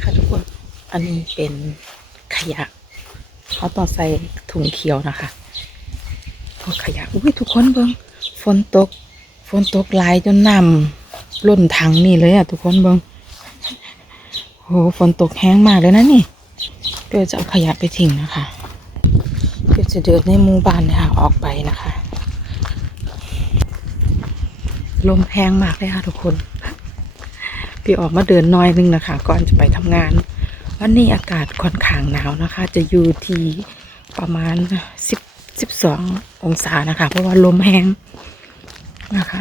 นะคะทุกคน อันนี้เป็นขยะเขาต้อใส่ถุงเขียวนะคะพวกขยะ อุ้ยทุกคนเบิ่งฝนตก ฝนตกหลายจนน้ำล้นถังนี่เลยอะทุกคนเบิ่งโหฝนตกแห้งมากเลยนะนี่เดี๋ยวจะเอาขยะไปทิ้งนะคะเดี๋ยวจะเดินในหมู่บ้านนะคะออกไปนะคะ ลมแรงมากเลยค่ะทุกคน พี่ออกมาเดินน้อยนึงนะคะ ก่อนจะไปทำงาน วันนี้อากาศค่อนข้างหนาวนะคะ จะอยู่ที่ประมาณสิบสิบสององศานะคะ เพราะว่าลมแห้งนะคะ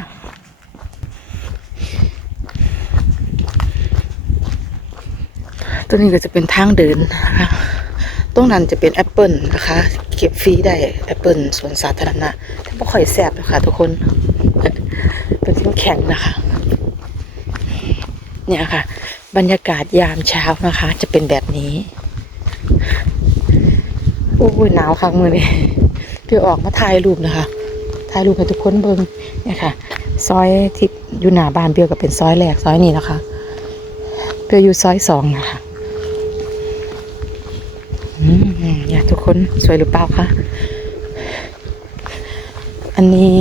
ตัวนี้ก็จะเป็นทางเดินนะคะตรงนั้นจะเป็นแอปเปิลนะคะ เก็บฟรีได้แอปเปิลสวนสาธารณะแต่ไม่ค่อยแสบนะคะทุกคนเป็นแข็งนะคะ เนี่ยค่ะ บรรยากาศยามเช้านะคะ จะเป็นแบบนี้โอ้ยหนาวค่ะมือนี้พี่ออกมาถ่ายรูปนะคะถ่ายรูปให้ทุกคนเบิ่งเนี่ยค่ะ ซอยที่อยู่หน้าบ้านเปียวก็เป็นซอยแรกซอยนี้นะคะเปียวอยู่ซอยสองนะคะอืมเนี่ยทุกคนสวยหรือเปล่าคะอันนี้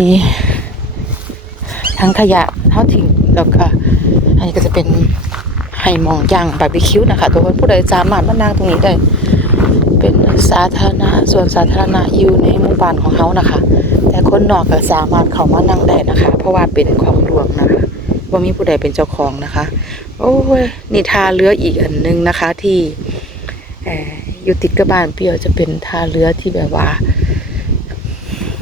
ทั้งขยะเท่าทิ้งแล้วก็ อันนี้ก็จะเป็นไห่มองย่างบาร์บีคิวนะคะทุกคนผู้ใดสามารถมานั่งตรงนี้ได้ เป็นสาธารณะส่วนสาธารณะอยู่ในหมู่บ้านของเขานะคะ แต่คนนอกก็สามารถเข้ามานั่งได้นะคะ เพราะว่าเป็นของหลวงนะคะว่ามีผู้ใดเป็นเจ้าของนะคะ โอ้ยนี่ท่าเรืออีกอันนึงนะคะ ที่อยู่ติดกับบ้านเปียวจะเป็นท่าเรือที่แบบว่า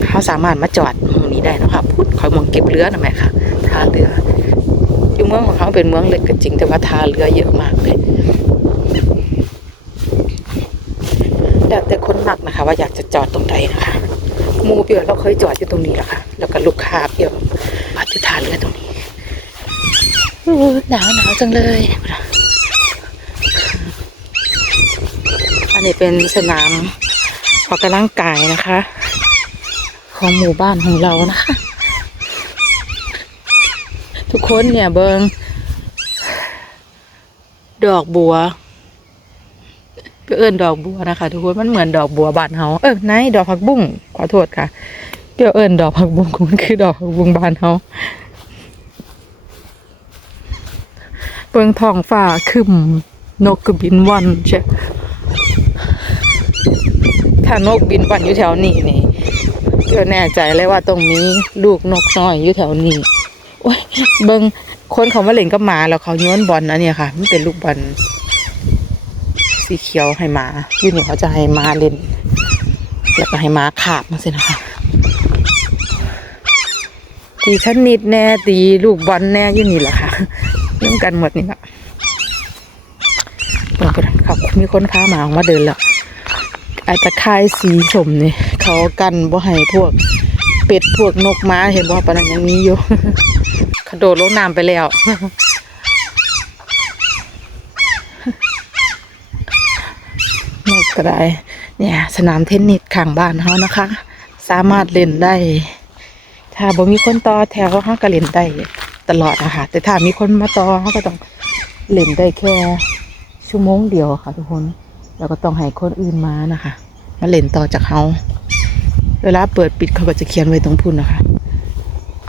เขาสามารถมาจอดตรงนี้ได้นะคะพูดคอยมองเก็บเรือนะแม่ค่ะท่าเรือ อยู่เมืองของเขาเป็นเมืองเล็กก็จริง แต่ว่าท่าเรือเยอะมากเลยแต่แต่คนมักนะคะ ว่าอยากจะจอดตรงใดนะคะหมูเปียวเราเคยจอดอยู่ตรงนี้แหละค่ะ แล้วก็ลูกค้าเปียวมาที่ท่าเรือตรงนี้หนาวหนาวจังเลย อันนี้เป็นสนามออกกำลังกายนะคะ ของหมู่บ้านของเรานะคะ คนเนี่ยเบิงดอกบัวเอิ้นดอกบัวนะคะทุกคนมันเหมือนดอกบัวบานเฮาเออไหนดอกผักบุ้งขอโทษค่ะเดี๋ยวเอิ้นดอกผักบุ้งมันคือดอกผักบุ้งบานเฮาเบิงทองฟ้าคึมนกกบินวันใช่ถ้านกบินวันอยู่แถวนี้นี่ก็แน่ใจเลยว่าตรงนี้ลูกนกน้อยอยู่แถวนี้ โอ้ยเบิงคนเขามาเล่นกับหมาแล้วเขาโยนบอลนะเนี่ยค่ะมันเป็นลูกบอลสีเขียวให้หมาอยู่นี่เขาจะให้หมาเล่น แล้วก็ให้หมาขาบมาสินะคะตีชนิดแน่ตีลูกบอลแน่อยู่นี่แหละค่ะเรื่องกันหมดนี่แหละเปิดไปเขามีคนค้าหมาออกมาเดินแล้วไอ้ตะไคร้สีสมนี่เขากันบ่ให้พวกเป็ดพวกนกม้าเห็นบ่ปานนั้นยังมีอยู่ กระโดดลงน้ำไปแล้ว นกก็ได้เนี่ย สนามเทนนิสข้างบ้านเฮานะคะ สามารถเล่นได้ ถ้าบ่มีคนต่อแถวเฮาก็เล่นได้ตลอดนะคะแต่ถ้ามีคนมาต่อเฮาก็ต้องเล่นได้แค่ชั่วโมงเดียวค่ะทุกคนแล้วก็ต้องให้คนอื่นมานะคะ มาเล่นต่อจากเขาเวลาเปิดปิดเขาก็จะเขียนไว้ตรงพุ่นนะคะ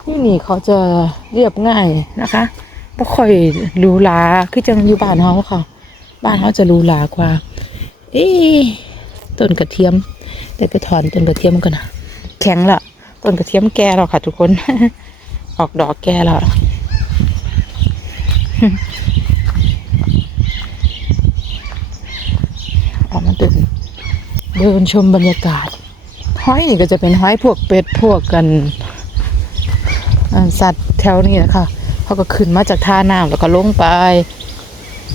ที่นี่เขาจะเรียบง่ายนะคะไม่ค่อยรูหราคือจังอยู่บ้านเขาค่ะ บ้านเขาจะรูหรากว่า เอ๊ต้นกระเทียมได้ไปถอนต้นกระเทียมกันนะแข็งละต้นกระเทียมแก่แล้วค่ะ ทุกคน ออกดอกแก่แล้วออกมาเดินเดินชมบรรยากาศห้อยนี่ก็จะเป็นห้อยพวกเป็ดพวกกัน สัตว์แถวนี้นะคะเขาก็ขึ้นมาจากท่าน้ำแล้วก็ลงไป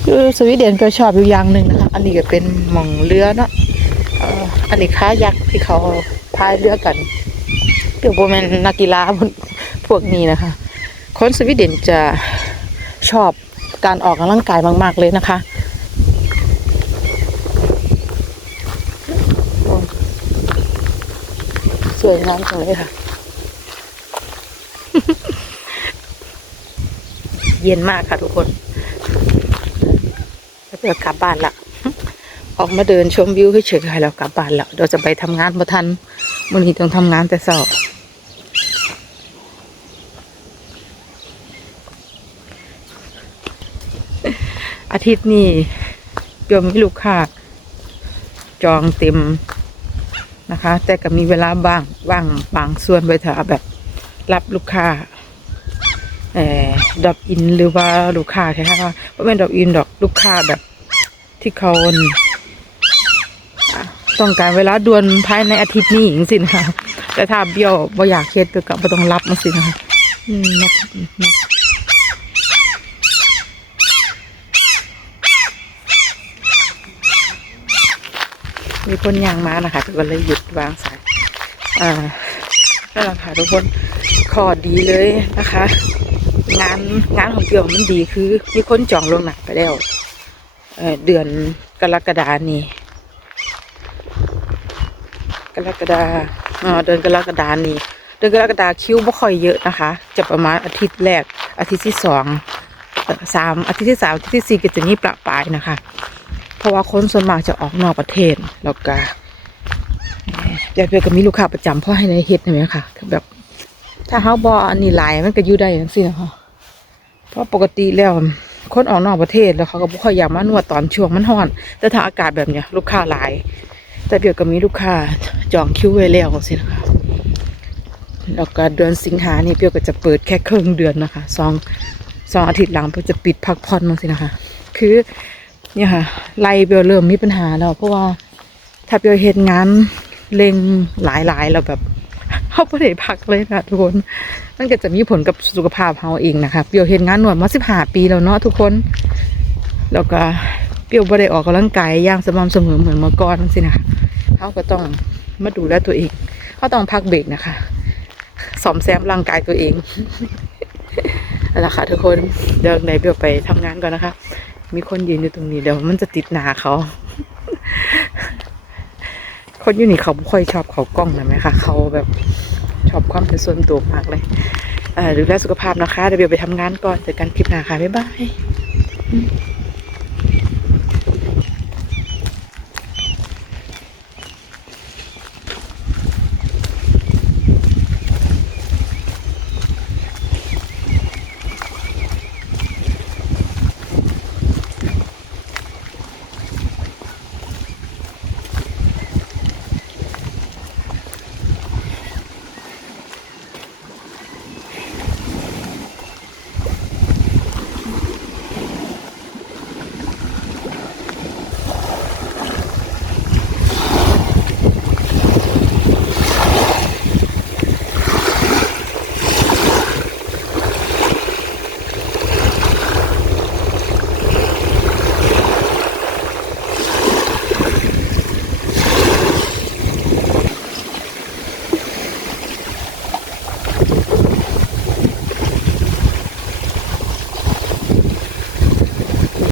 คือสวีเดนก็ชอบอยู่อย่างหนึ่งนะคะ อันนี้ก็เป็นหม่องเรือเนาะอันนี้ค้ายักษ์ที่เขาพายเรือกันเดี๋ยวโบแมนนักกีฬาพวกพวกนี้นะคะ คนสวีเดนจะชอบการออกกำลังกายมาก ๆ เลยนะคะสวยงามจังเลยค่ะ เย็นมากค่ะทุกคนเพื่อกลับบ้านละออกมาเดินชมวิวเฉยๆแล้วกลับบ้านแล้วเดี๋ยวจะไปทำงานบ่ทันมื้อนี้ต้องทำงานแต่เช้าอาทิตย์นี้เดี๋ยวมีลูกค้าจองเต็มนะคะ แต่ก็มีเวลาบ้างว่างบางส่วนไว้เถอะแบบรับลูกค้า เอ่อดอกอินหรือว่าลูกค้าแค่ว่าไม่เป็นดอกอินดอกลูกค้าแบบที่เขาต้องการเวลาด่วนภายในอาทิตย์นี้จริงๆนะคะแต่ถ้าเบี้ยวบ่อยากเฮ็ดก็บ่ต้องรับมันสินะคะมนกนกมีคนยางมานะคะก็เลยหยุดวางสาย อ่านั่นแหละค่ะทุกคนขอดีเลยนะคะ งานงานของเกี่ยวมันดีคือมีคนจองลงหน้าไปแล้วเเดือนกรกฎานี่กรกฎาเดือนกรกฎานี่เดือนกรกฎาคิวไม่ค่อยเยอะนะคะ จะประมาณอาทิตย์แรกอาทิตย์ที่สองสามอาทิตย์ที่สามอาทิตย์ที่สี่ก็จะมีประปายนะคะ เพราะว่าคนส่วนมากจะออกนอกประเทศแล้วก็ยายเพียก็มีลูกค้าประจำพ่อให้ในเฮ็ดใช่ไหมคะแบบ ถ้าเฮาบ่อันนี้หลายมันก็อยู่ได้จังซี่นะคะเพราะปกติแล้วคนออกนอกประเทศแล้วเขาก็บ่ค่อยอยากมานวดตอนช่วงมันร้อน แต่ถ้าอากาศแบบเนี้ยลูกค้าหลาย แต่เดี๋ยวก็มีลูกค้าจองคิวไว้แล้วสินะคะแล้วก็เดือนสิงหานี่เปียวก็จะเปิดแค่ครึ่งเดือนนะคะสองสองอาทิตย์หลังเปียวจะปิดพักผ่อนจังซี่นะคะ คือเนี่ยค่ะไล่เบลเริ่มมีปัญหาแล้วเพราะว่าถ้าเบลเฮ็ดงานเร่งหลายๆแล้วแบบ เขาไม่ได้พักเลยค่ะทุกคนมันก็จะมีผลกับสุขภาพเราเองนะคะเปียวเฮ็ดงานหนวดมาสิบห้าปีแล้วเนาะทุกคน แล้วก็เปียวไม่ได้ออกกำลังกายอย่างสม่ำเสมอเหมือนเมื่อก่อนสินะคะเขาก็ต้องมาดูแลตัวเองเขาต้องพักเบรกนะคะสอมแซมร่างกายตัวเองนั่นแหละค่ะทุกคนเดี๋ยวไหนเปียวไปทำงานก่อนนะคะ มีคนยืนอยู่ตรงนี้เดี๋ยวมันจะติดหนาเขา คนอยู่นี่เขาไม่ค่อยชอบเขากล้องนะไหมคะเขาแบบชอบความเป็นส่วนตัวมากเลยดูแลสุขภาพนะคะเดี๋ยวเบลไปทำงานก่อนเจอกันคลิปหน้าค่ะบ๊ายบาย